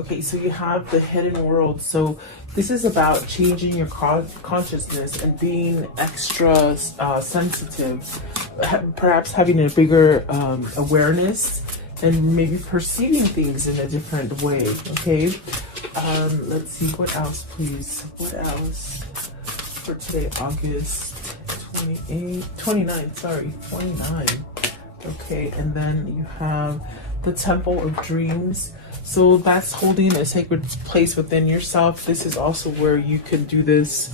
Okay, so you have the hidden world. So this is about changing your consciousness and being extra sensitive, perhaps having a bigger awareness and maybe perceiving things in a different way. Okay, let's see, what else, please? What else for today, August 29, sorry, 29. Okay, and then you have the Temple of Dreams. So that's holding a sacred place within yourself. This is also where you can do this,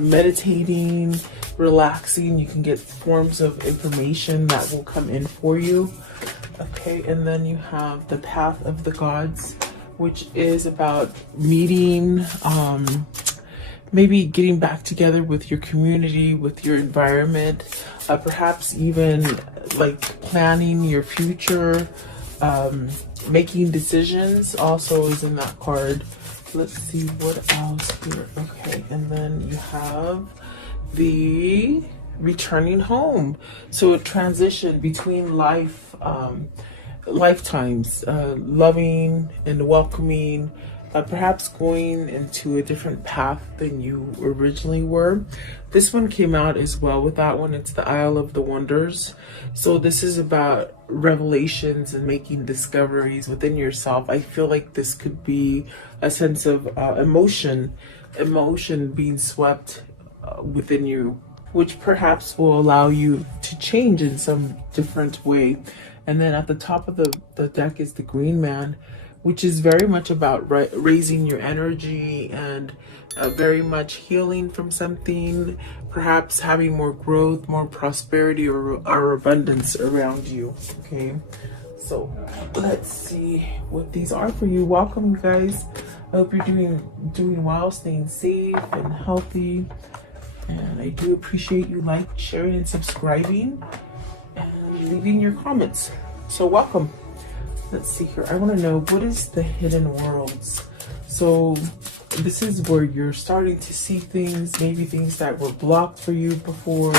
meditating, relaxing. You can get forms of information that will come in for you. Okay, and then you have the Path of the Gods, which is about meeting, maybe getting back together with your community, with your environment, perhaps even like planning your future, making decisions also is in that card. Let's see what else here. Okay, and then you have the returning home. So a transition between lifetimes, loving and welcoming, perhaps going into a different path than you originally were. This one came out as well with that one. It's the Isle of the Wonders. So this is about revelations and making discoveries within yourself. I feel like this could be a sense of emotion being swept within you, which perhaps will allow you to change in some different way. And then at the top of the deck is the Green Man, which is very much about raising your energy and very much healing from something, perhaps having more growth, more prosperity, or abundance around you. Okay, so let's see what these are for you. Welcome, you guys. I hope you're doing well, staying safe and healthy. And I do appreciate you sharing, and subscribing, and leaving your comments. So welcome. Let's see here. I want to know, what is the hidden worlds? So this is where you're starting to see things, maybe things that were blocked for you before.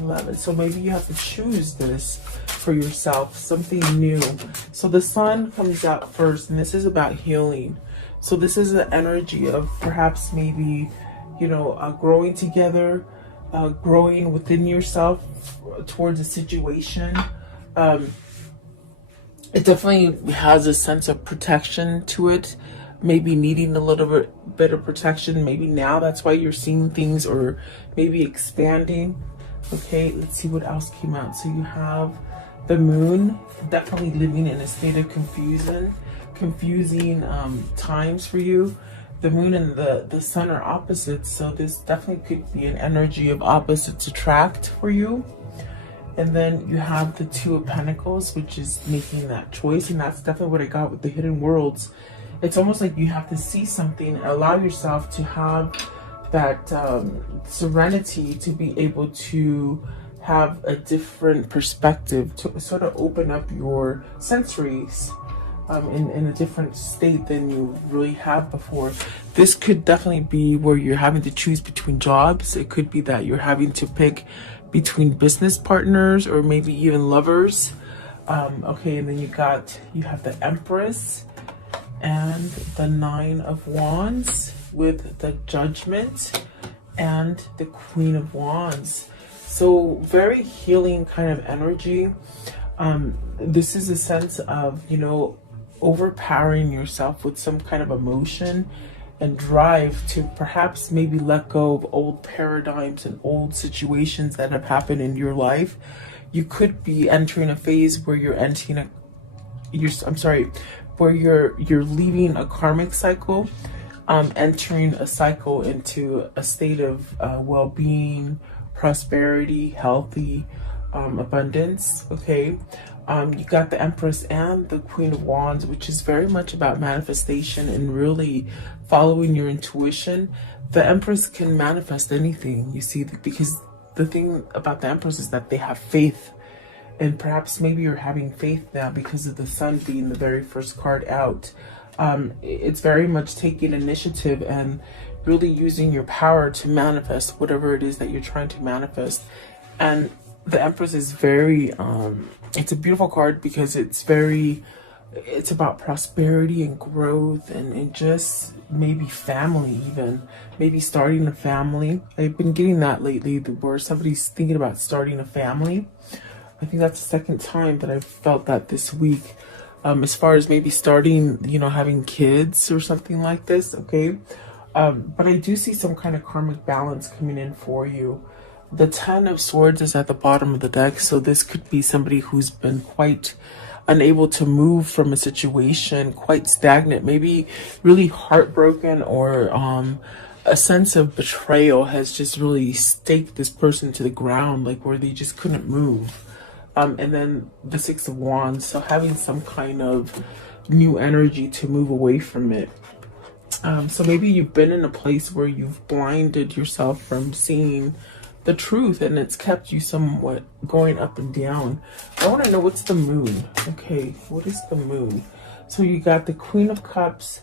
11. So maybe you have to choose this for yourself, something new. So the Sun comes out first, and this is about healing. So this is the energy of perhaps maybe, growing together, growing within yourself towards a situation. It definitely has a sense of protection to it, maybe needing a little bit of protection. Maybe now that's why you're seeing things, or maybe expanding. Okay, let's see what else came out. So you have the Moon, definitely living in a state of confusing times for you. The Moon and the Sun are opposites, so this definitely could be an energy of opposites attract for you. And then you have the Two of Pentacles, which is making that choice. And that's definitely what I got with the hidden worlds. It's almost like you have to see something, allow yourself to have that serenity to be able to have a different perspective, to sort of open up your sensories in a different state than you really have before. This could definitely be where you're having to choose between jobs. It could be that you're having to pick between business partners or maybe even lovers. Okay, and then you have the Empress and the Nine of Wands with the Judgment and the Queen of Wands. So very healing kind of energy. This is a sense of, overpowering yourself with some kind of emotion and drive to perhaps maybe let go of old paradigms and old situations that have happened in your life. You could be entering a phase where you're you're leaving a karmic cycle, entering a cycle into a state of well-being, prosperity, healthy, abundance. Okay, you got the Empress and the Queen of Wands, which is very much about manifestation and really following your intuition. The Empress can manifest anything, you see, because the thing about the Empress is that they have faith. And perhaps maybe you're having faith now because of the Sun being the very first card out. It's very much taking initiative and really using your power to manifest whatever it is that you're trying to manifest. And the Empress is very, it's a beautiful card because it's about prosperity and growth and just maybe family, even maybe starting a family. I've been getting that lately where somebody's thinking about starting a family. I think that's the second time that I've felt that this week. As far as maybe starting, having kids or something like this, okay? But I do see some kind of karmic balance coming in for you. The Ten of Swords is at the bottom of the deck, so this could be somebody who's been quite unable to move from a situation, quite stagnant, maybe really heartbroken, or a sense of betrayal has just really staked this person to the ground, like where they just couldn't move. And then the Six of Wands, so having some kind of new energy to move away from it. So maybe you've been in a place where you've blinded yourself from seeing the truth, and it's kept you somewhat going up and down. I want to know, what's the moon? Okay, what is the moon? So you got the Queen of Cups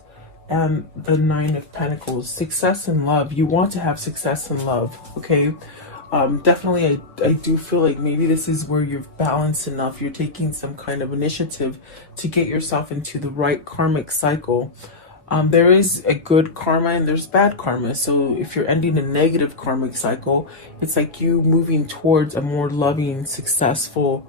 and the Nine of Pentacles. Success in love. You want to have success in love, okay? Definitely, I do feel like maybe this is where you're balanced enough. You're taking some kind of initiative to get yourself into the right karmic cycle. There is a good karma and there's bad karma. So if you're ending a negative karmic cycle, it's like you moving towards a more loving, successful,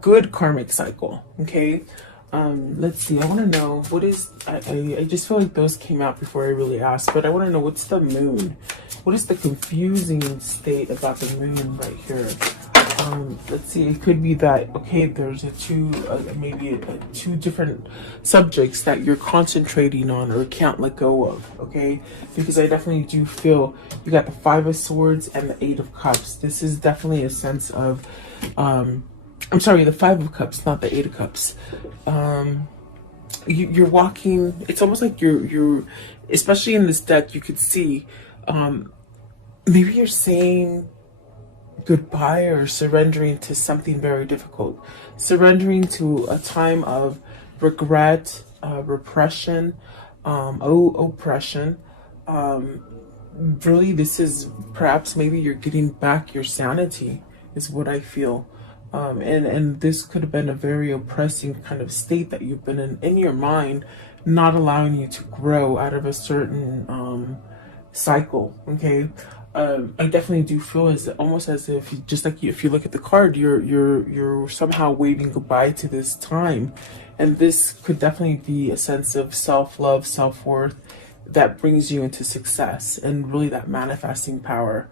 good karmic cycle. Okay. Let's see. I want to know what is, I just feel like those came out before I really asked, but I want to know, what's the moon? What is the confusing state about the moon right here? Let's see, it could be that, okay, there's maybe two different subjects that you're concentrating on or can't let go of, okay? Because I definitely do feel you got the Five of Swords and the Eight of Cups. This is definitely a sense of, I'm sorry, the Five of Cups, not the Eight of Cups. You're walking, it's almost like you're, especially in this deck, you could see, maybe you're saying goodbye or surrendering to something very difficult, surrendering to a time of regret, repression, oppression. Really, this is perhaps maybe you're getting back your sanity is what I feel. And this could have been a very oppressing kind of state that you've been in your mind, not allowing you to grow out of a certain cycle, okay? I definitely do feel almost as if, just like if you look at the card, you're somehow waving goodbye to this time, and this could definitely be a sense of self-love, self-worth that brings you into success and really that manifesting power.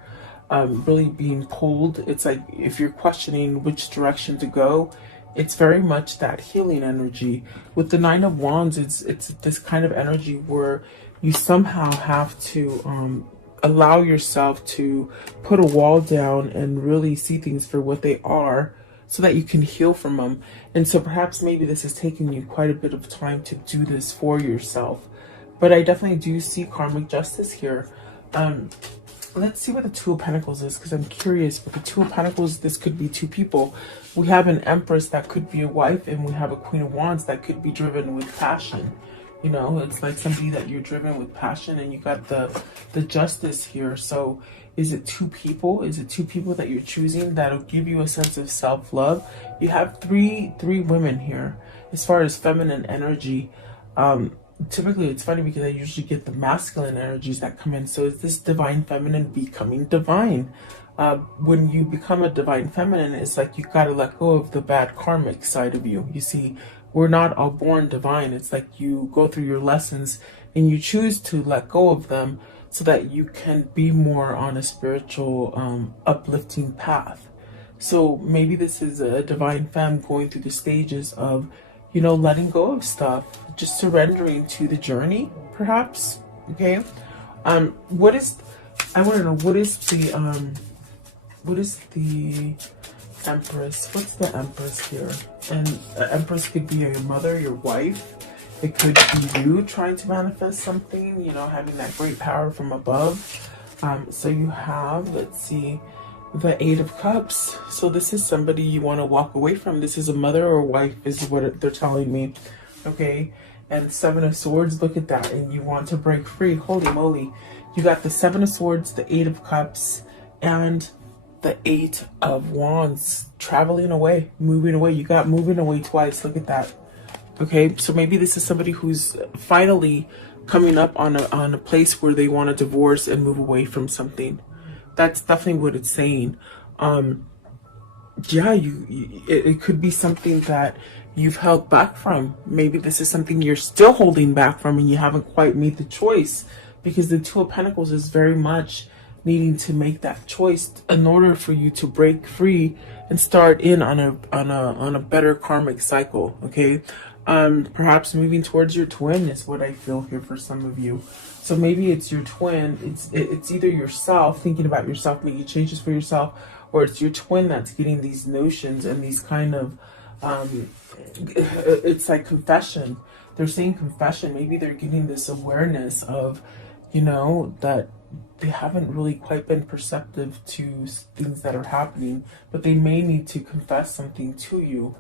Really being pulled. It's like if you're questioning which direction to go, it's very much that healing energy. With the Nine of Wands, it's this kind of energy where you somehow have to allow yourself to put a wall down and really see things for what they are so that you can heal from them. And so perhaps maybe this is taking you quite a bit of time to do this for yourself. But I definitely do see karmic justice here. Let's see what the Two of Pentacles is, because I'm curious. With the Two of Pentacles, this could be two people. We have an Empress that could be a wife, and we have a Queen of Wands that could be driven with passion. You know, it's like somebody that you're driven with passion, and you got the Justice here. So is it two people? Is it two people that you're choosing that'll give you a sense of self-love? You have three women here. As far as feminine energy, typically it's funny because I usually get the masculine energies that come in. So is this divine feminine becoming divine? When you become a divine feminine, it's like you got to let go of the bad karmic side of you. You see, we're not all born divine. It's like you go through your lessons and you choose to let go of them so that you can be more on a spiritual uplifting path. So maybe this is a divine femme going through the stages of, you know, letting go of stuff, just surrendering to the journey, perhaps. Okay. I want to know, what is the Empress? What's the Empress here? And the Empress could be your mother, your wife. It could be you trying to manifest something, you know, having that great power from above. So you have, let's see, the Eight of Cups. So this is somebody you want to walk away from. This is a mother or wife is what they're telling me. Okay. And Seven of Swords, look at that. And you want to break free. Holy moly. You got the Seven of Swords, the Eight of Cups, and the Eight of Wands, traveling away, moving away. You got moving away twice. Look at that. Okay, so maybe this is somebody who's finally coming up on a place where they want to divorce and move away from something. That's definitely what it's saying. Yeah, it could be something that you've held back from. Maybe this is something you're still holding back from and you haven't quite made the choice, because the Two of Pentacles is very much needing to make that choice in order for you to break free and start in on a better karmic cycle. Okay, perhaps moving towards your twin is what I feel here for some of you. So maybe it's your twin. It's either yourself, thinking about yourself, making changes for yourself, or it's your twin that's getting these notions and these kind of it's like confession. They're saying confession. Maybe they're getting this awareness of, you know, that they haven't really quite been perceptive to things that are happening, but they may need to confess something to you,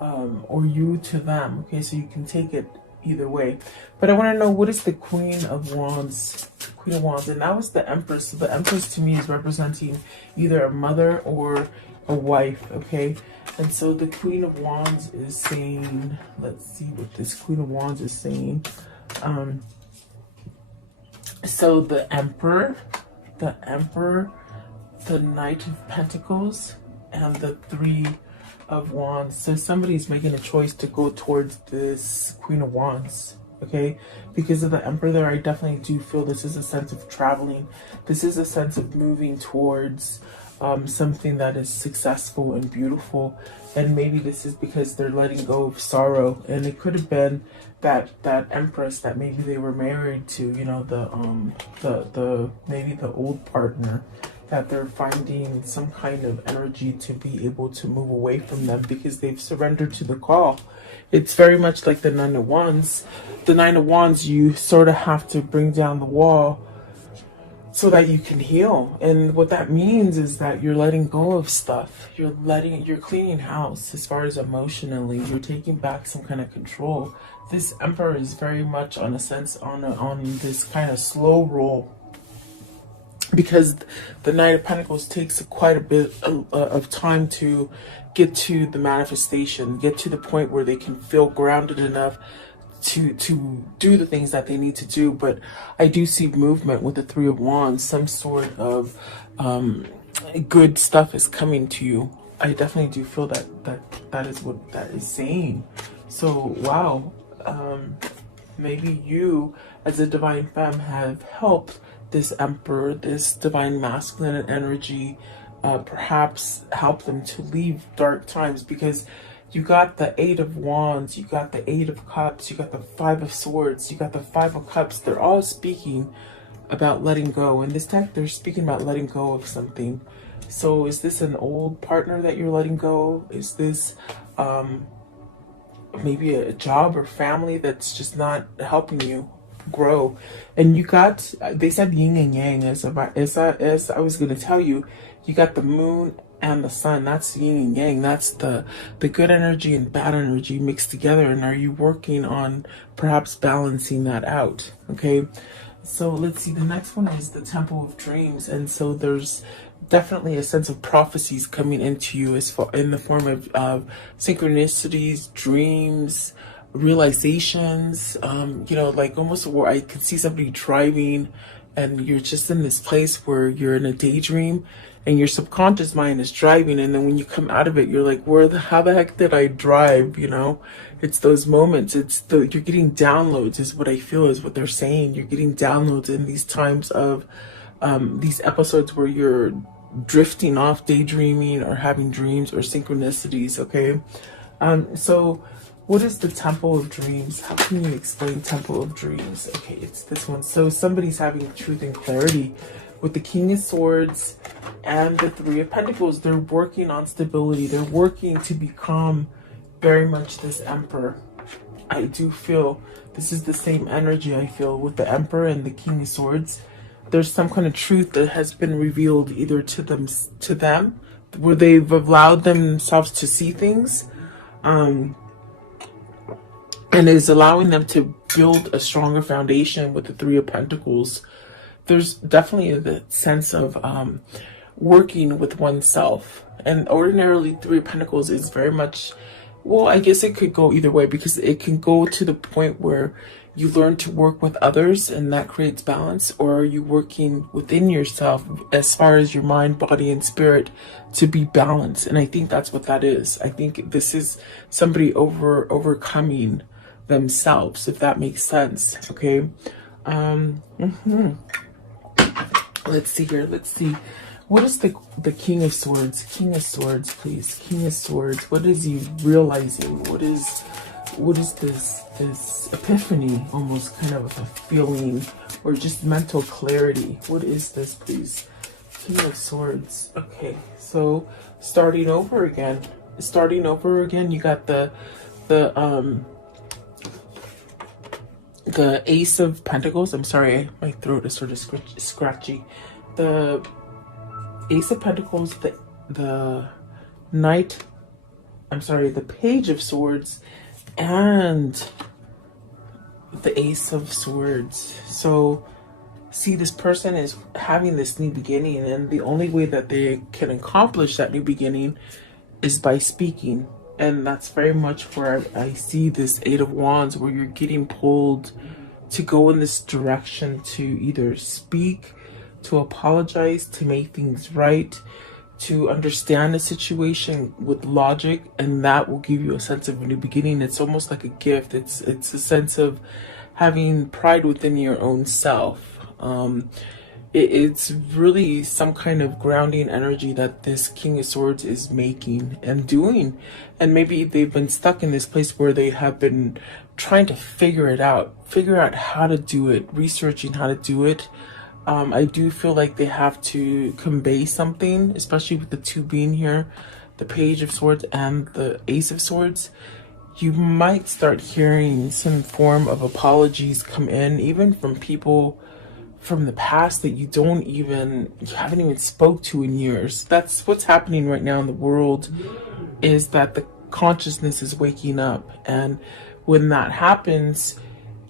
or you to them. Okay, so you can take it either way. But I want to know, what is the Queen of Wands? Queen of Wands, and that was the Empress. So the Empress to me is representing either a mother or a wife. Okay, and so the Queen of Wands is saying, let's see what this Queen of Wands is saying. So the Emperor, the Knight of Pentacles, and the Three of Wands. So somebody's making a choice to go towards this Queen of Wands. Okay, because of the Emperor there, I definitely do feel this is a sense of traveling. This is a sense of moving towards something that is successful and beautiful. And maybe this is because they're letting go of sorrow. And it could have been that Empress that maybe they were married to, you know, the maybe the old partner, that they're finding some kind of energy to be able to move away from them because they've surrendered to the call. It's very much like the Nine of Wands. The Nine of Wands, you sort of have to bring down the wall so that you can heal. And what that means is that you're letting go of stuff. You're cleaning house as far as emotionally. You're taking back some kind of control. This Emperor is very much on this kind of slow roll, because the Knight of Pentacles takes quite a bit of time to get to the manifestation, get to the point where they can feel grounded enough to do the things that they need to do. But I do see movement with the Three of Wands. Some sort of good stuff is coming to you. I definitely do feel that is what that is saying. So wow, maybe you as a divine femme have helped this Emperor, this divine masculine energy, perhaps help them to leave dark times, because you got the Eight of Wands, you got the Eight of Cups, you got the Five of Swords, you got the Five of Cups. They're all speaking about letting go. In this deck, they're speaking about letting go of something. So is this an old partner that you're letting go? Is this maybe a job or family that's just not helping you grow? And you got, they said yin and yang, as I was going to tell you, you got the moon and the sun. That's yin and yang. That's the good energy and bad energy mixed together. And are you working on perhaps balancing that out? Okay, so let's see, the next one is the Temple of Dreams. And so there's definitely a sense of prophecies coming into you as far in the form of synchronicities, dreams, realizations, you know, like almost where I could see somebody driving and you're just in this place where you're in a daydream and your subconscious mind is driving, and then when you come out of it, you're like, how the heck did I drive? You know, it's those moments. You're getting downloads is what I feel is what they're saying. You're getting downloads in these times of these episodes where you're drifting off, daydreaming or having dreams or synchronicities. Okay, so what is the Temple of Dreams? How can you explain Temple of Dreams? Okay, it's this one. So somebody's having truth and clarity with the King of Swords and the Three of Pentacles. They're working on stability. They're working to become very much this Emperor. I do feel this is the same energy I feel with the Emperor and the King of Swords. There's some kind of truth that has been revealed either to them, where they've allowed themselves to see things, and is allowing them to build a stronger foundation with the Three of Pentacles. There's definitely the sense of working with oneself. And ordinarily, Three of Pentacles is very much, well, I guess it could go either way, because it can go to the point where you learn to work with others and that creates balance, or are you working within yourself as far as your mind, body, and spirit to be balanced? And I think that's what that is. I think this is somebody overcoming themselves, if that makes sense. Okay. Let's see here. Let's see. What is the King of Swords? King of Swords, please. King of Swords. What is he realizing? What is this epiphany, almost kind of a feeling, or just mental clarity? What is this, please? King of Swords. Okay, so starting over again. Starting over again. You got the Ace of Pentacles. I'm sorry, my throat is sort of scratchy. The Ace of Pentacles, the Knight, I'm sorry, the Page of Swords, and the Ace of Swords. So see, this person is having this new beginning, and the only way that they can accomplish that new beginning is by speaking. And that's very much where I see this Eight of Wands, where you're getting pulled to go in this direction, to either speak, to apologize, to make things right, to understand the situation with logic, and that will give you a sense of a new beginning. It's almost like a gift. It's a sense of having pride within your own self. It's really some kind of grounding energy that this King of Swords is making and doing. And maybe they've been stuck in this place where they have been trying to figure out how to do it, researching how to do it. I do feel like they have to convey something, especially with the two being here, the Page of Swords and the Ace of Swords. You might start hearing some form of apologies come in, even from people from the past that you haven't even spoke to in years. That's what's happening right now in the world, is that the consciousness is waking up. And when that happens,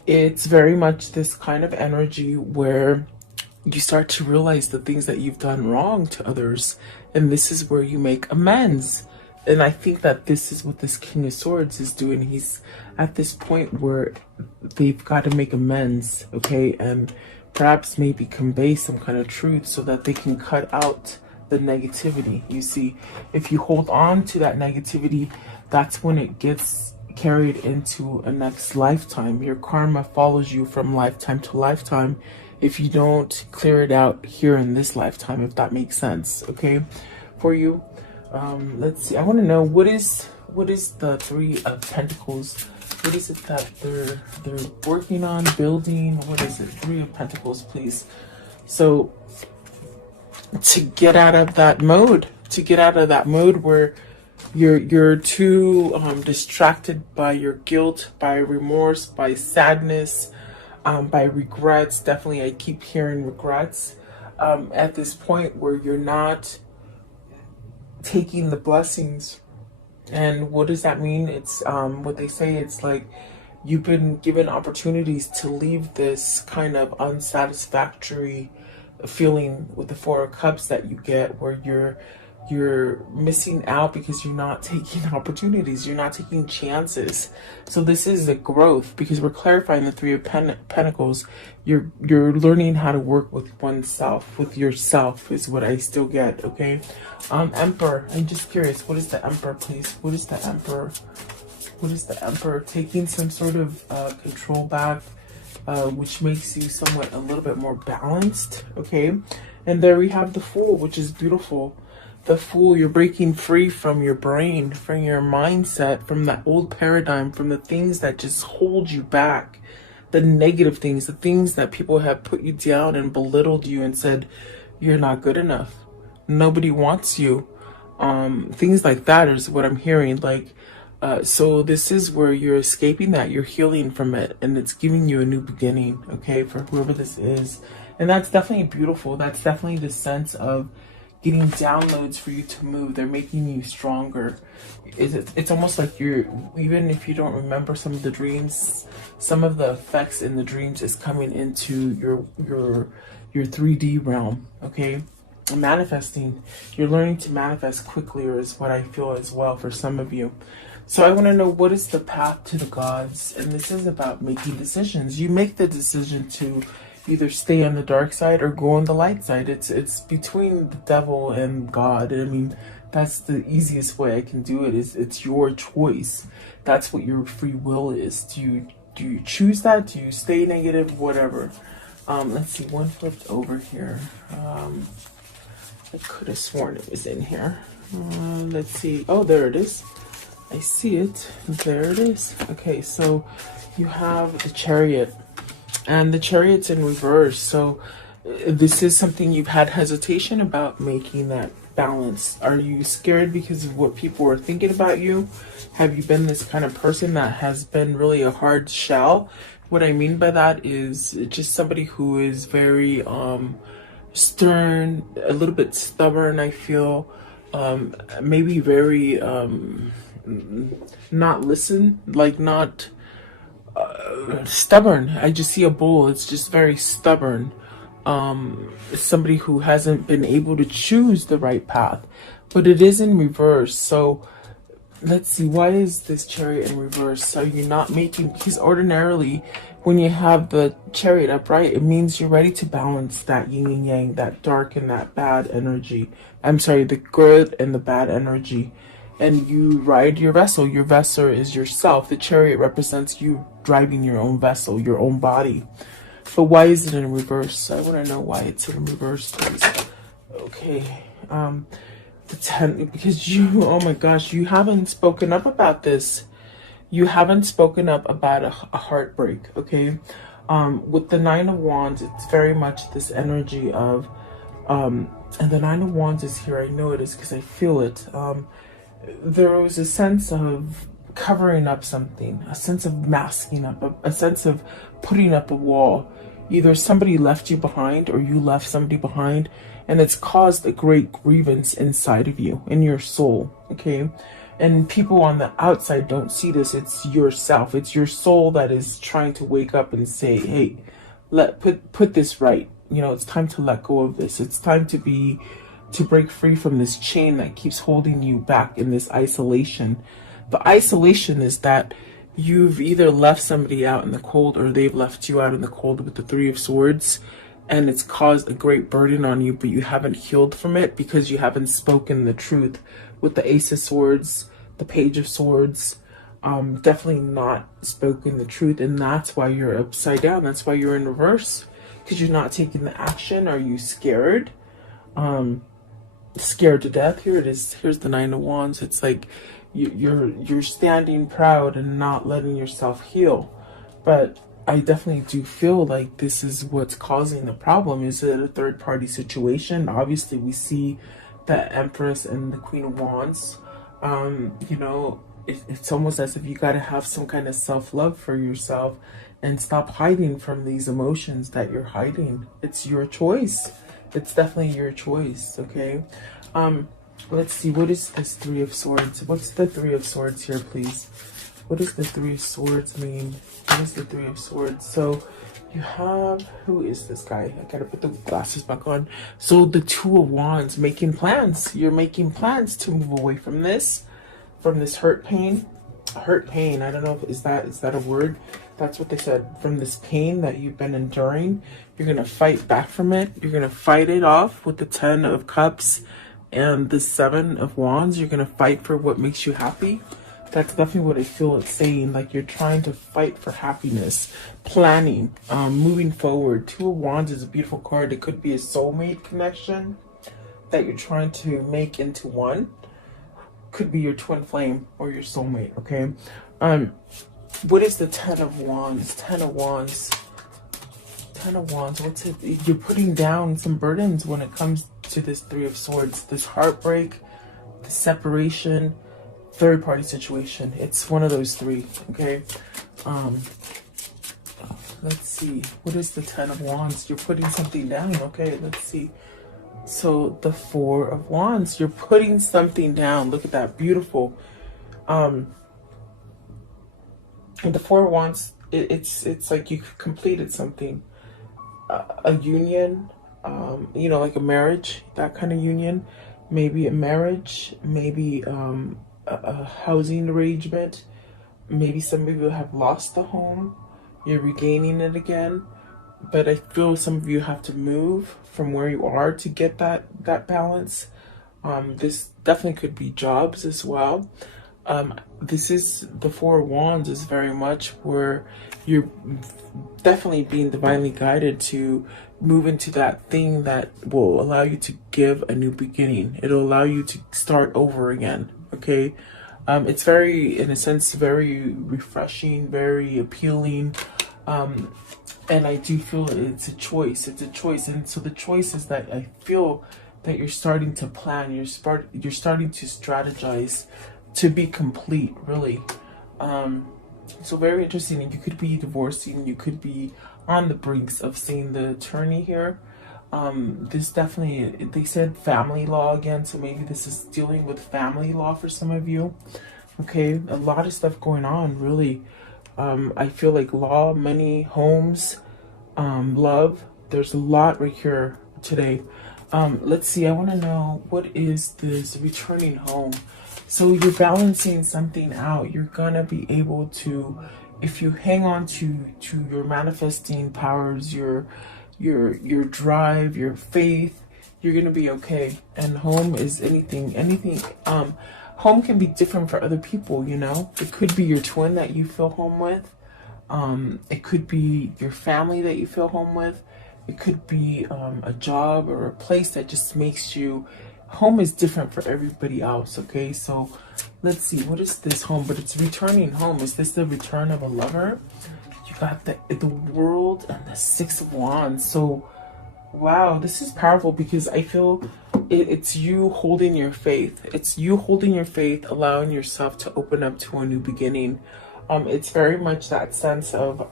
it's very much this kind of energy where you start to realize the things that you've done wrong to others, and this is where you make amends. And I think that this is what this King of Swords is doing. He's at this point where they've got to make amends, okay, and perhaps maybe convey some kind of truth so that they can cut out the negativity. You see, if you hold on to that negativity, that's when it gets carried into a next lifetime. Your karma follows you from lifetime to lifetime if you don't clear it out here in this lifetime, if that makes sense, okay, for you. Let's see, I want to know, what is the Three of Pentacles? What is it that they're working on, building? What is it? Three of Pentacles, please. So to get out of that mode, where you're too distracted by your guilt, by remorse, by sadness, by regrets. Definitely, I keep hearing regrets. At this point where you're not taking the blessings. And what does that mean? It's what they say, it's like you've been given opportunities to leave this kind of unsatisfactory feeling with the Four of Cups that you get, where you're missing out because you're not taking opportunities, you're not taking chances. So this is a growth, because we're clarifying the Three of Pentacles. You're learning how to work with oneself, with yourself, is what I still get, okay? Emperor, I'm just curious, what is the Emperor, please? What is the Emperor? What is the Emperor? Taking some sort of control back, which makes you somewhat a little bit more balanced, okay? And there we have the Fool, which is beautiful. The Fool, you're breaking free from your brain, from your mindset, from that old paradigm, from the things that just hold you back, the negative things, the things that people have put you down and belittled you and said, you're not good enough, nobody wants you. Things like that is what I'm hearing. Like, so this is where you're escaping that, you're healing from it, and it's giving you a new beginning, okay, for whoever this is. And that's definitely beautiful. That's definitely the sense of getting downloads for you to move. They're making you stronger. It's almost like you're, even if you don't remember some of the dreams, some of the effects in the dreams is coming into your 3D realm, okay? manifesting. You're learning to manifest quickly, or is what I feel as well for some of you. So I want to know, what is the path to the gods? And this is about making decisions. You make the decision to either stay on the dark side or go on the light side. It's between the devil and God. I mean, that's the easiest way I can do it. Is it's your choice. That's what your free will is. Do you choose that? Do you stay negative? Whatever. Let's see. One flipped over here. I could have sworn it was in here. Let's see. Oh, there it is. I see it. There it is. Okay, so you have the Chariot, and the Chariot's in reverse. So this is something you've had hesitation about, making that balance. Are you scared because of what people are thinking about you? Have you been this kind of person that has been really a hard shell? What I mean by that is just somebody who is very stern, a little bit stubborn, I feel. Maybe very not listen, like not stubborn. I just see a bull. It's just very stubborn. Somebody who hasn't been able to choose the right path, but it is in reverse. So let's see, why is this Chariot in reverse? Are you not making, because ordinarily when you have the Chariot upright, it means you're ready to balance that yin and yang, that dark and that bad energy. I'm sorry, the good and the bad energy. And you ride your vessel. Your vessel is yourself. The Chariot represents you driving your own vessel, your own body. But why is it in reverse? I want to know why it's in reverse, please. Okay. The 10, because you, oh my gosh, you haven't spoken up about this. You haven't spoken up about a heartbreak, okay? With the 9 of Wands, it's very much this energy of, and the 9 of Wands is here. I know it is because I feel it. There was a sense of covering up something, a sense of masking up, a sense of putting up a wall. Either somebody left you behind or you left somebody behind, and it's caused a great grievance inside of you, in your soul, okay? And people on the outside don't see this. It's yourself. It's your soul that is trying to wake up and say, hey, put this right. You know, it's time to let go of this. It's time to break free from this chain that keeps holding you back in this isolation. The isolation is that you've either left somebody out in the cold or they've left you out in the cold with the 3 of Swords, and it's caused a great burden on you, but you haven't healed from it because you haven't spoken the truth. With the Ace of Swords, the Page of Swords, definitely not spoken the truth, and that's why you're upside down. That's why you're in reverse, because you're not taking the action. Are you scared? Scared to death? Here it is. Here's the 9 of Wands. It's like you're standing proud and not letting yourself heal. But I definitely do feel like this is what's causing the problem. Is it a third party situation? Obviously we see the Empress and the Queen of Wands. You know, it's almost as if you got to have some kind of self-love for yourself and stop hiding from these emotions that you're hiding. It's your choice. It's definitely your choice, okay? Let's see, what is this 3 of Swords? What's the 3 of Swords here, please? What does the 3 of Swords mean? What is the 3 of Swords? So you have, who is this guy? I gotta put the glasses back on. So the 2 of Wands, making plans. You're making plans to move away from this hurt pain. Hurt pain, I don't know, is that a word? That's what they said. From this pain that you've been enduring, you're gonna fight back from it. You're gonna fight it off with the 10 of Cups and the 7 of Wands. You're gonna fight for what makes you happy. That's definitely what I feel it's saying. Like you're trying to fight for happiness, planning, moving forward. 2 of Wands is a beautiful card. It could be a soulmate connection that you're trying to make into one. Could be your twin flame or your soulmate, okay? What is the 10 of Wands? 10 of Wands. 10 of Wands, what's it? You're putting down some burdens when it comes to this 3 of Swords. This heartbreak, the separation, third party situation. It's one of those 3, okay? Let's see. What is the 10 of Wands? You're putting something down, okay? Let's see. So the 4 of Wands, you're putting something down. Look at that, beautiful. And the 4 of Wands, it's like you completed something, a union, you know, like a marriage, that kind of union, maybe a marriage, maybe a housing arrangement. Maybe some of you have lost the home, you're regaining it again, but I feel some of you have to move from where you are to get that balance. This definitely could be jobs as well. This is the Four of Wands is very much where you're definitely being divinely guided to move into that thing that will allow you to give a new beginning. It'll allow you to start over again. Okay. It's very, in a sense, very refreshing, very appealing. And I do feel it's a choice. It's a choice. And so the choice is that I feel that you're starting to plan, you're starting to strategize to be complete, really. So very interesting. And you could be divorcing, you could be on the brinks of seeing the attorney here. This definitely, they said family law again, so maybe this is dealing with family law for some of you. Okay, a lot of stuff going on, really. I feel like law, money, homes, love. There's a lot right here today. Let's see, I want to know, what is this returning home? So you're balancing something out. You're gonna be able to, if you hang on to your manifesting powers, your drive, your faith, you're gonna be okay. And home is anything. Home can be different for other people, you know. It could be your twin that you feel home with. It could be your family that you feel home with. It could be a job or a place that just makes you. Home is different for everybody else, okay? So let's see, what is this home? But it's returning home. Is this the return of a lover? You got the World and the Six of Wands. So, wow, this is powerful because I feel it's you holding your faith. It's you holding your faith, allowing yourself to open up to a new beginning. It's very much that sense of,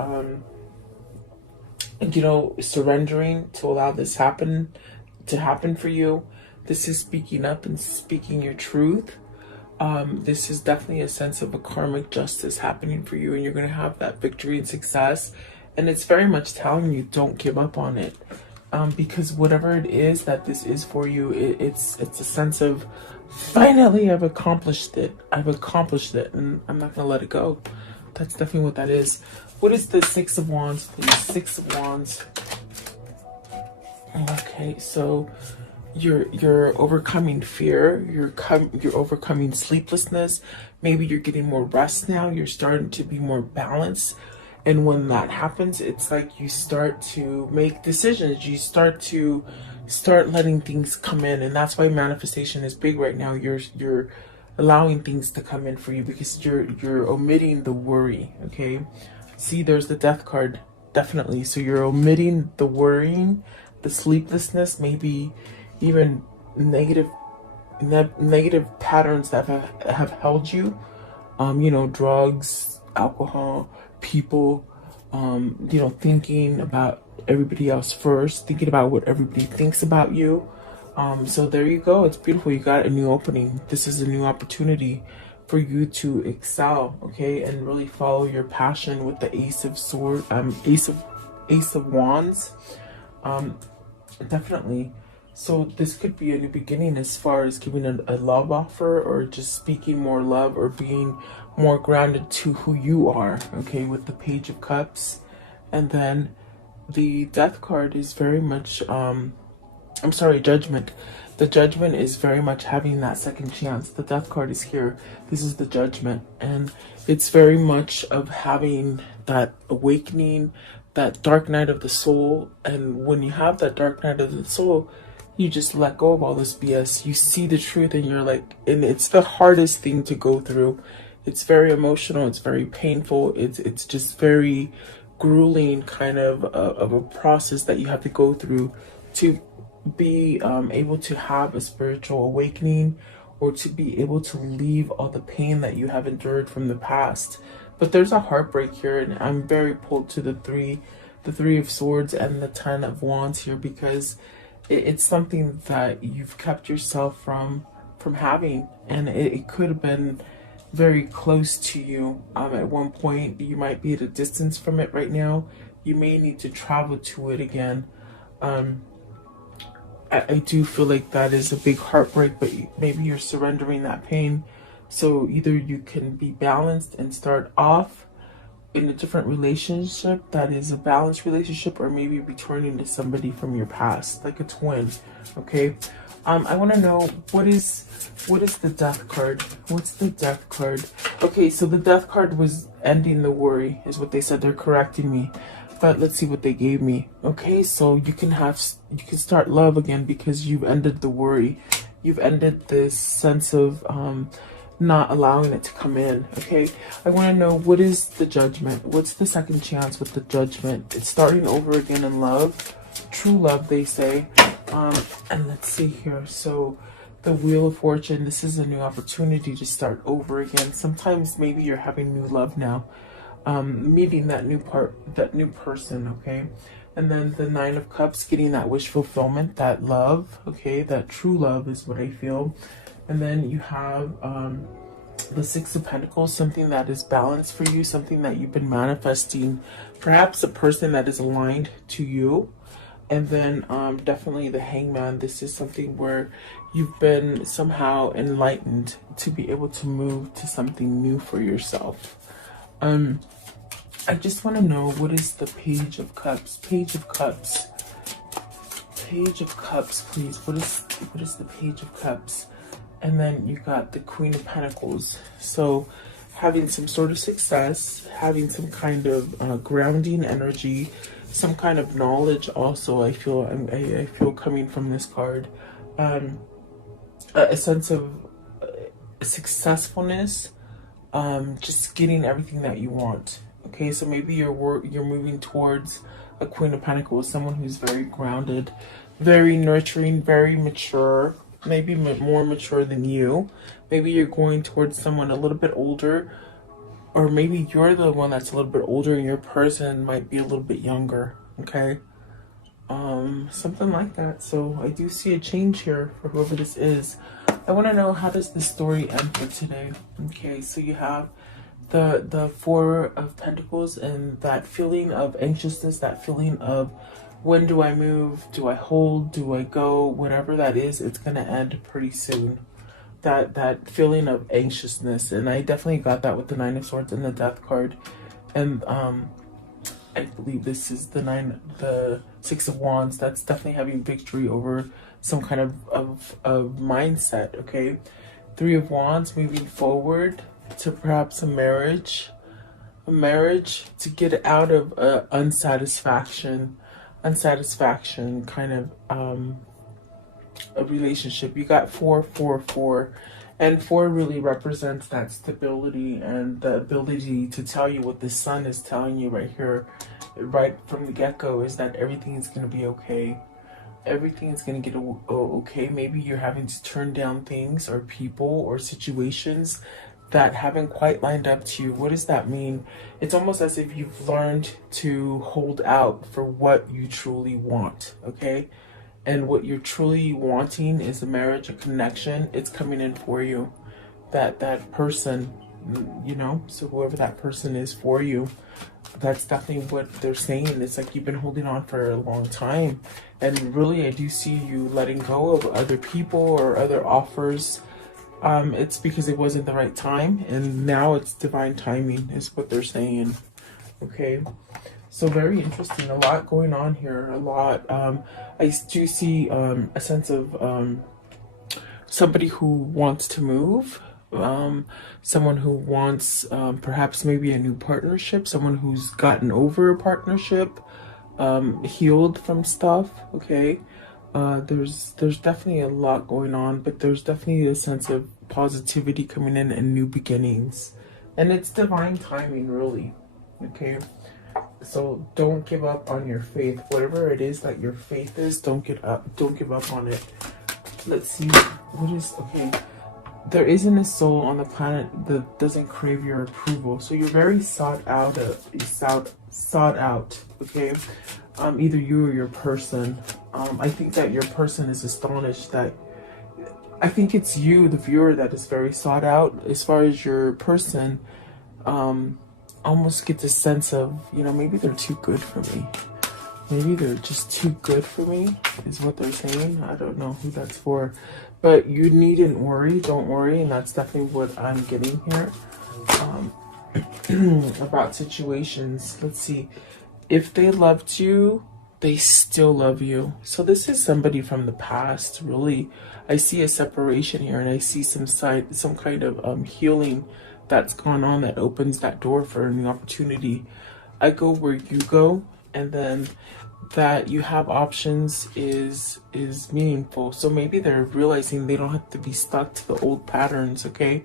you know, surrendering to allow this to happen for you. This is speaking up and speaking your truth. This is definitely a sense of a karmic justice happening for you, and you're going to have that victory and success. And it's very much telling you, don't give up on it. Because whatever it is that this is for you, it's a sense of, finally, I've accomplished it. I've accomplished it, and I'm not going to let it go. That's definitely what that is. What is the Six of Wands, please? Six of Wands. Okay, so you're overcoming fear, you're overcoming sleeplessness. Maybe you're getting more rest now, you're starting to be more balanced. And when that happens, it's like you start to make decisions, you start letting things come in. And that's why manifestation is big right now. You're allowing things to come in for you because you're omitting the worry. Okay, see, there's the Death card, definitely. So you're omitting the worrying, the sleeplessness, maybe even negative patterns that have held you. You know, drugs, alcohol, people, you know, thinking about everybody else first, thinking about what everybody thinks about you. So there you go. It's beautiful. You got a new opening. This is a new opportunity for you to excel, okay, and really follow your passion with the Ace of Wands. Definitely. So this could be a new beginning as far as giving a love offer, or just speaking more love, or being more grounded to who you are, okay, with the Page of Cups. And then the Death card is very much, Judgment. The Judgment is very much having that second chance. The Death card is here. This is the Judgment. And it's very much of having that awakening, that dark night of the soul. And when you have that dark night of the soul, you just let go of all this BS. You see the truth, and you're like, and it's the hardest thing to go through. It's very emotional. It's very painful. It's just very grueling kind of a process that you have to go through to be able to have a spiritual awakening, or to be able to leave all the pain that you have endured from the past. But there's a heartbreak here, and I'm very pulled to the three of Swords and the Ten of Wands here, because it's something that you've kept yourself from having, and it could have been very close to you at one point. You might be at a distance from it right now. You may need to travel to it again. I do feel like that is a big heartbreak, but maybe you're surrendering that pain. So either you can be balanced and start off in a different relationship that is a balanced relationship, or maybe returning to somebody from your past, like a twin. Okay. I want to know what is the death card? What's the death card? Okay, so the death card was ending the worry, is what they said. They're correcting me, but let's see what they gave me. Okay, so you can start love again because you've ended the worry. You've ended this sense of not allowing it to come in. Okay, I want to know, what is the judgment? What's the second chance with the judgment? It's starting over again in love, true love, they say. And let's see here. So the Wheel of Fortune, this is a new opportunity to start over again. Sometimes maybe you're having new love now, meeting that new person. Okay, and then the Nine of Cups, getting that wish fulfillment, that love. Okay, that true love is what I feel. And then you have the Six of Pentacles, something that is balanced for you, something that you've been manifesting, perhaps a person that is aligned to you. And then definitely the Hangman. This is something where you've been somehow enlightened to be able to move to something new for yourself. I just want to know, what is the Page of Cups? Page of Cups. Page of Cups, please. What is the Page of Cups? And then you got the Queen of Pentacles. So having some sort of success, having some kind of grounding energy, some kind of knowledge also, I feel coming from this card. A sense of successfulness, just getting everything that you want. Okay, so maybe you're moving towards a Queen of Pentacles, someone who's very grounded, very nurturing, very mature, maybe more mature than you. Maybe you're going towards someone a little bit older, or maybe you're the one that's a little bit older and your person might be a little bit younger. Okay, something like that. So I do see a change here for whoever this is. I want to know, how does the story end for today? Okay, so you have the Four of Pentacles, and that feeling of anxiousness, that feeling of, when do I move? Do I hold? Do I go? Whatever that is, it's going to end pretty soon. That feeling of anxiousness. And I definitely got that with the Nine of Swords and the Death card. And I believe this is the Six of Wands. That's definitely having victory over some kind of mindset. Okay, Three of Wands, moving forward to perhaps a marriage to get out of unsatisfaction kind of a relationship. You got 4, 4, 4, and 4 really represents that stability and the ability to tell you what the sun is telling you right here, right from the get-go, is that everything is going to be okay. Everything is going to get okay. Maybe you're having to turn down things or people or situations that haven't quite lined up to you. What does that mean? It's almost as if you've learned to hold out for what you truly want. Okay, and what you're truly wanting is a marriage, a connection. It's coming in for you. That person, you know, so whoever that person is for you, that's definitely what they're saying. It's like you've been holding on for a long time, and really I do see you letting go of other people or other offers. It's because it wasn't the right time, and now it's divine timing is what they're saying. Okay, so very interesting. A lot going on here. A lot. I do see a sense of somebody who wants to move, someone who wants perhaps maybe a new partnership, someone who's gotten over a partnership, healed from stuff. Okay, there's definitely a lot going on, but there's definitely a sense of positivity coming in and new beginnings, and it's divine timing, really. Okay, so don't give up on your faith. Whatever it is that your faith is, don't give up on it. Let's see what is okay. There isn't a soul on the planet that doesn't crave your approval. So you're very sought out. Okay, either you or your person. I think that your person is astonished that. I think it's you, the viewer, that is very sought out. As far as your person, almost get the sense of, you know, maybe they're too good for me. Maybe they're just too good for me, is what they're saying. I don't know who that's for. But you needn't worry, don't worry. And that's definitely what I'm getting here. About situations. Let's see. If they loved you, they still love you. So this is somebody from the past, really. I see a separation here, and I see some kind of healing that's gone on that opens that door for a new opportunity. I go where you go, and then that you have options is meaningful. So maybe they're realizing they don't have to be stuck to the old patterns, okay?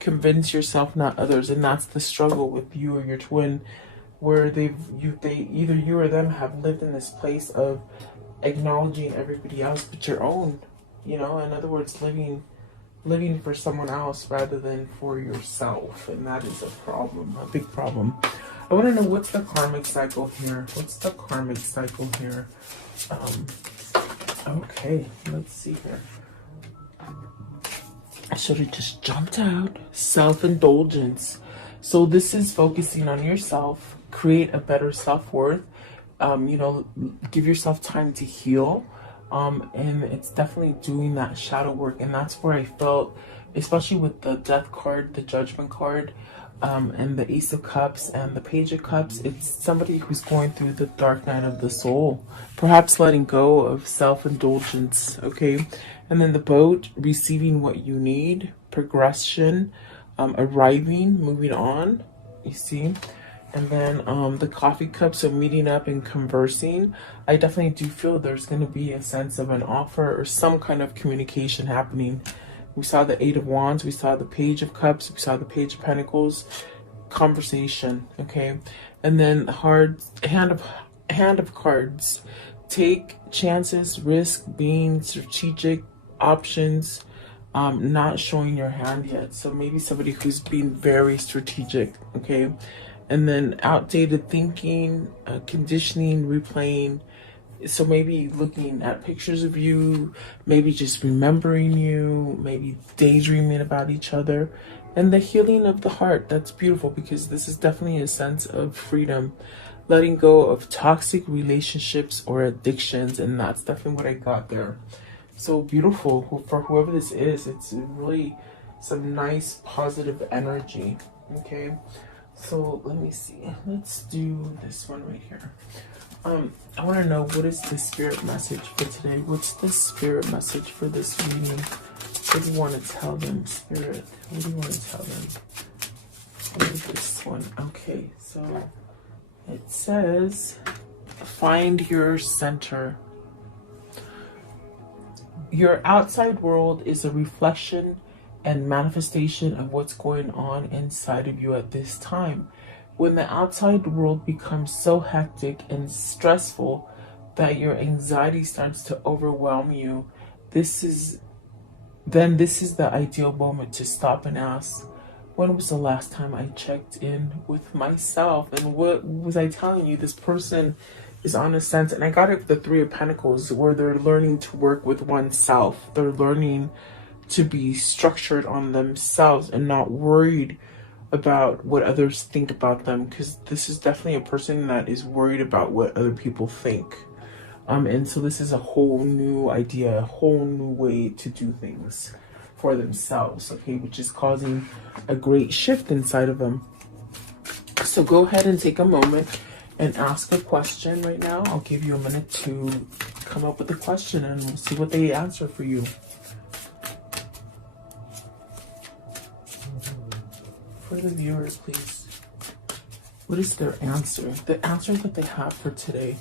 Convince yourself, not others. And that's the struggle with you or your twin, where either you or them have lived in this place of acknowledging everybody else but your own, you know, in other words, living for someone else rather than for yourself. And that is a problem, a big problem. I want to know, what's the karmic cycle here? What's the karmic cycle here? Okay, let's see here. I should have just jumped out. Self-indulgence. So this is focusing on yourself, create a better self-worth, you know, give yourself time to heal. And it's definitely doing that shadow work. And that's where I felt, especially with the death card, the judgment card, and the Ace of Cups and the Page of Cups, it's somebody who's going through the dark night of the soul, perhaps letting go of self-indulgence, okay? And then the Boat, receiving what you need, progression, arriving, moving on, you see? And then the Coffee Cup, so meeting up and conversing. I definitely do feel there's going to be a sense of an offer or some kind of communication happening. We saw the Eight of Wands, we saw the Page of Cups, we saw the Page of Pentacles, conversation, okay? And then hand of cards. Take chances, risk, being strategic, options, not showing your hand yet. So maybe somebody who's being very strategic, okay? And then outdated thinking, conditioning, replaying. So maybe looking at pictures of you, maybe just remembering you, maybe daydreaming about each other. And the healing of the heart, that's beautiful, because this is definitely a sense of freedom, letting go of toxic relationships or addictions. And that's definitely what I got there. So beautiful for whoever this is. It's really some nice positive energy, okay? So let me see. Let's do this one right here. I want to know, what is the spirit message for today? What's the spirit message for this reading? What do you want to tell them, Spirit? What do you want to tell them? What is this one? Okay, so it says, find your center. Your outside world is a reflection and manifestation of what's going on inside of you at this time. When the outside world becomes so hectic and stressful that your anxiety starts to overwhelm you, this is the ideal moment to stop and ask, when was the last time I checked in with myself? And what was I telling you? This person is on a sense, and I got it with the Three of Pentacles, where they're learning to work with oneself. They're learning to be structured on themselves and not worried about what others think about them, because this is definitely a person that is worried about what other people think. And so this is a whole new idea, a whole new way to do things for themselves, okay, which is causing a great shift inside of them. So go ahead and take a moment and ask a question right now. I'll give you a minute to come up with a question, and we'll see what they answer for you. For the viewers, please, what is their answer? The answer that they have for today.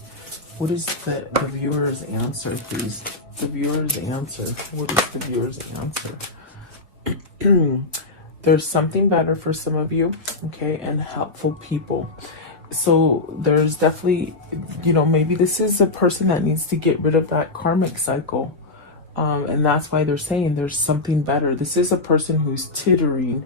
What is the viewer's answer, please? The viewer's answer. What is the viewer's answer? There's something better for some of you, okay, and helpful people. So there's definitely, you know, maybe this is a person that needs to get rid of that karmic cycle. And that's why they're saying there's something better. This is a person who's tittering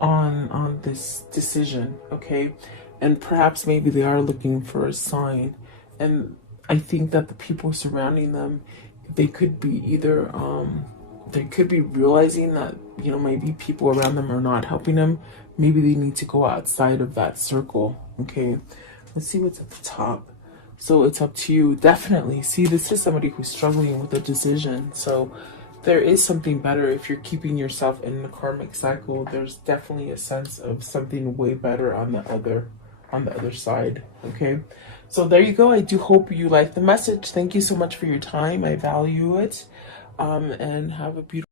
on this decision, okay? And perhaps maybe they are looking for a sign. And I think that the people surrounding them, they could be either, they could be realizing that, you know, maybe people around them are not helping them. Maybe they need to go outside of that circle, okay? Let's see what's at the top. So it's up to you. Definitely. See, this is somebody who's struggling with a decision. So there is something better. If you're keeping yourself in the karmic cycle, there's definitely a sense of something way better on the other side. Okay. So there you go. I do hope you like the message. Thank you so much for your time. I value it. And have a beautiful